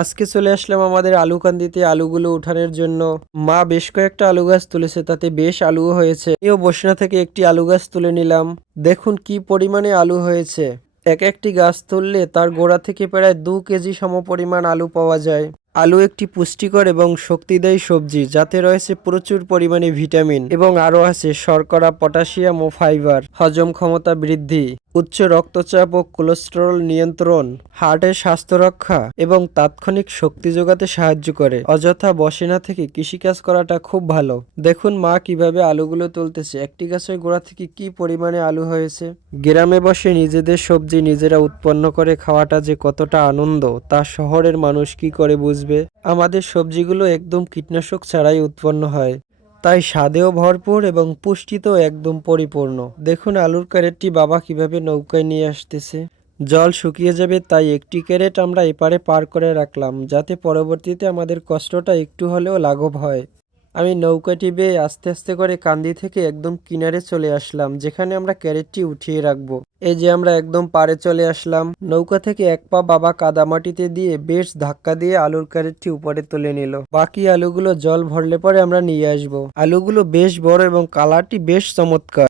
আজকে চলে আসলাম আমাদের আলুকান্দিতে আলুগুলো উঠানোর জন্য। মা বেশ কয়েকটা আলু গাছ তুলেছে, তাতে বেশ আলুও হয়েছে। আমিও বসনা থেকে একটি আলু গাছ তুলে নিলাম। দেখুন কি পরিমাণে আলু হয়েছে। এক একটি গাছ তুললে তার গোড়া থেকে প্রায় 2 কেজি সমপরিমাণ আলু পাওয়া যায়। আলু একটি পুষ্টিকর এবং শক্তিদায়ী সবজি, যাতে রয়েছে প্রচুর পরিমাণে ভিটামিন এবং আরও আছে শর্করা, পটাশিয়াম ও ফাইবার। হজম ক্ষমতা বৃদ্ধি, উচ্চ রক্তচাপ ও কোলেস্টেরল নিয়ন্ত্রণ, হার্টের স্বাস্থ্য রক্ষা এবং তাৎক্ষণিক শক্তি যোগাতে সাহায্য করে। অযথা বসে না থেকে কৃষিকাজ করাটা খুব ভালো। দেখুন মা কিভাবে আলুগুলো তুলতেছে। একটি গাছের গোড়া থেকে কি পরিমাণে আলু হয়েছে। গ্রামে বসে নিজেদের সবজি নিজেরা উৎপন্ন করে খাওয়াটা যে কতটা আনন্দ, তা শহরের মানুষ কি করে বুঝবে। আমাদের সবজিগুলো একদম কীটনাশক ছাড়াই উৎপন্ন হয়, তাই স্বাদেও ভরপুর এবং পুষ্টিতেও একদম পরিপূর্ণ। দেখুন আলুর ক্যারেটটি বাবা কিভাবে নৌকায় নিয়ে আসতেছে। জল শুকিয়ে যাবে, তাই একটি ক্যারেট আমরা এপারে পার করে রাখলাম, যাতে পরবর্তীতে আমাদের কষ্টটা একটু হলেও লাঘব হয়। আমি নৌকাটি বেয়ে আস্তে আস্তে করে কান্দি থেকে একদম কিনারে চলে আসলাম, যেখানে আমরা ক্যারেটটি উঠিয়ে রাখবো। এই যে আমরা একদম পাড়ে চলে আসলাম। নৌকা থেকে এক পা বাবা কাদামাটিতে দিয়ে বেশ ধাক্কা দিয়ে আলুর ক্যারেটটি উপরে তুলে নিল। বাকি আলুগুলো জল ভরলে পরে আমরা নিয়ে আসবো। আলুগুলো বেশ বড় এবং কালারটি বেশ চমৎকার।